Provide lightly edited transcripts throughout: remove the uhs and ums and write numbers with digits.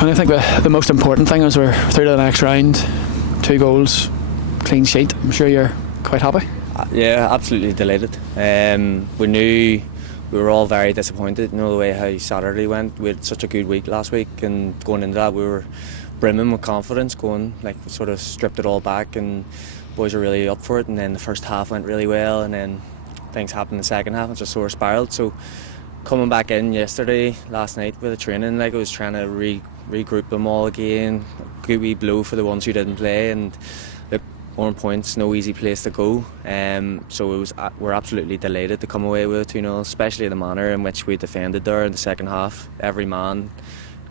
I think the most important thing is we're through to the next round, 2 goals, clean sheet. I'm sure you're quite happy. Yeah, absolutely delighted. We knew we were all very disappointed, the way how Saturday went. We had such a good week last week, and going into that we were brimming with confidence, we sort of stripped it all back, and boys were really up for it. And then the first half went really well, and then things happened in the second half and just sort of spiralled. So coming back in last night with the training, I was trying to regroup them all again, good wee blow for the ones who didn't play, and look, Warrenpoint's no easy place to go, so we're absolutely delighted to come away with a 2-0, especially the manner in which we defended there in the second half. Every man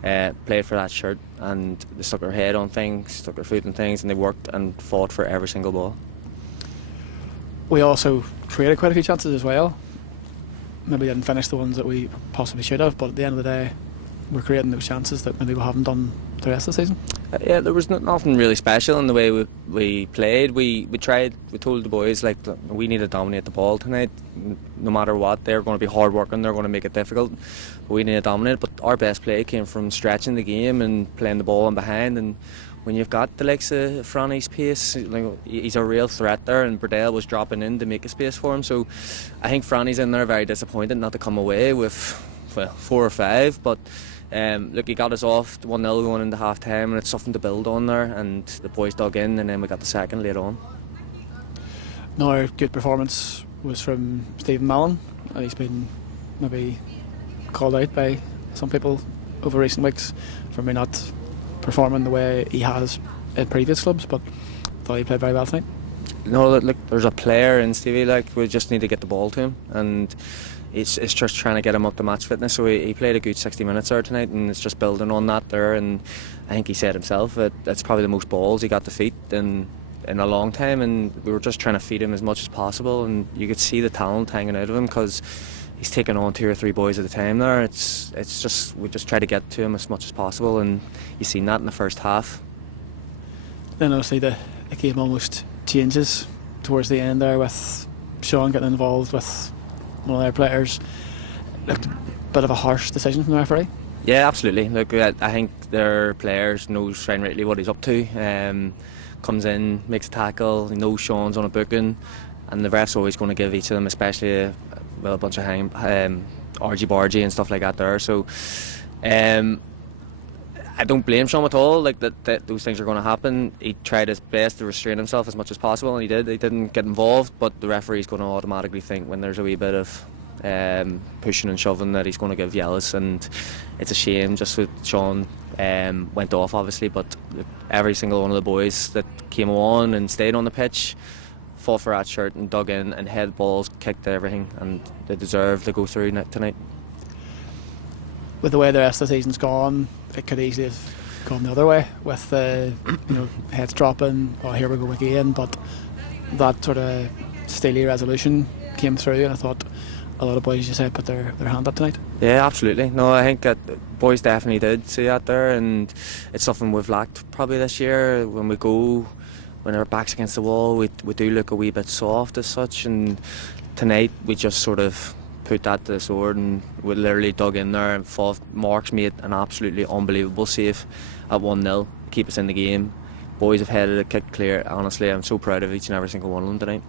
played for that shirt, and they stuck their head on things, stuck their foot on things, and they worked and fought for every single ball. We also created quite a few chances as well. Maybe didn't finish the ones that we possibly should have, but at the end of the day we're creating those chances that maybe we haven't done the rest of the season. Yeah, there was nothing really special in the way we played. We told the boys we need to dominate the ball tonight, no matter what. They're going to be hard working, they're going to make it difficult, but we need to dominate. But our best play came from stretching the game and playing the ball in behind. And when you've got the likes of Franny's pace, he's a real threat there, and Burdell was dropping in to make a space for him. So I think Franny's in there very disappointed not to come away with 4 or 5, but he got us off 1-0 going into half time, and it's something to build on there, and the boys dug in, and then we got the second later on. Another good performance was from Stephen Mallon. He's been maybe called out by some people over recent weeks for me not performing the way he has in previous clubs, but I thought he played very well tonight. No, look, there's a player in Stevie, we just need to get the ball to him, and it's just trying to get him up to match fitness. So he played a good 60 minutes there tonight, and it's just building on that there. And I think he said himself that that's probably the most balls he got to feet in a long time, and we were just trying to feed him as much as possible, and you could see the talent hanging out of him because he's taking on 2 or 3 boys at a time there. It's just, we just try to get to him as much as possible, and you've seen that in the first half. Then obviously the game almost changes towards the end there with Sean getting involved with one of their players. Looked a bit of a harsh decision from the referee. Yeah, absolutely. Look, I think their players knows fine rightly what he's up to. Comes in, makes a tackle, he knows Sean's on a booking, and the ref's always going to give each of them, especially a bunch of argy-bargy and stuff like that there. So I don't blame Sean at all. That those things are going to happen. He tried his best to restrain himself as much as possible, and he did. He didn't get involved, but the referee's going to automatically think when there's a wee bit of pushing and shoving that he's going to give yellows, and it's a shame just with Sean went off obviously, but every single one of the boys that came on and stayed on the pitch fought for that shirt and dug in and head balls, kicked everything, and they deserve to go through tonight. With the way the rest of the season's gone, it could easily have gone the other way with heads dropping, here we go again, but that sort of steely resolution came through, and I thought a lot of boys, you said, put their hand up tonight. Yeah, absolutely. No, I think that boys definitely did see that there, and it's something we've lacked probably this year. When our back's against the wall, we do look a wee bit soft as such, and tonight we just sort of put that to the sword, and we literally dug in there and fought. Mark's made an absolutely unbelievable save at 1-0 to keep us in the game. Boys have headed it, kicked clear. Honestly, I'm so proud of each and every single one of them tonight.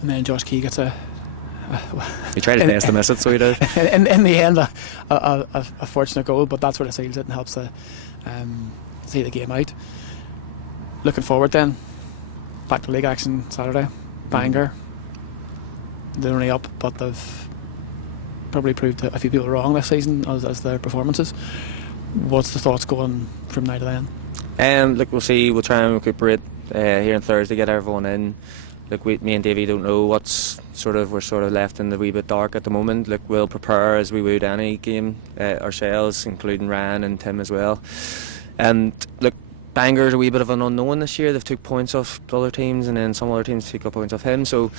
And then Josh Key gets he tried his best to miss it, so he did. In the end, a fortunate goal, but that sort of seals it and helps to see the game out. Looking forward then, back to league action Saturday. Bangor. They're only up, but they've probably proved a few people wrong this season as their performances. What's the thoughts going from now to then? Look, we'll see. We'll try and recuperate here on Thursday, get everyone in. Look, me and Davey don't know what's we're sort of left in the wee bit dark at the moment. Look, we'll prepare as we would any game ourselves, including Ryan and Tim as well. And look, Bangor's a wee bit of an unknown this year. They've took points off other teams, and then some other teams took up points off him. So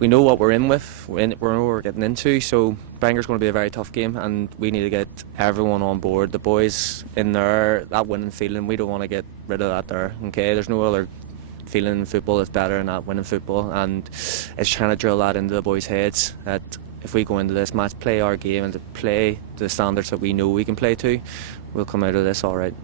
we know what we're in with. We know what we're getting into. So Bangor's going to be a very tough game, and we need to get everyone on board. The boys in there, that winning feeling, we don't want to get rid of that there. Okay, there's no other feeling in football that's better than that winning football, and it's trying to drill that into the boys' heads that if we go into this match, play our game and to play the standards that we know we can play to, we'll come out of this all right.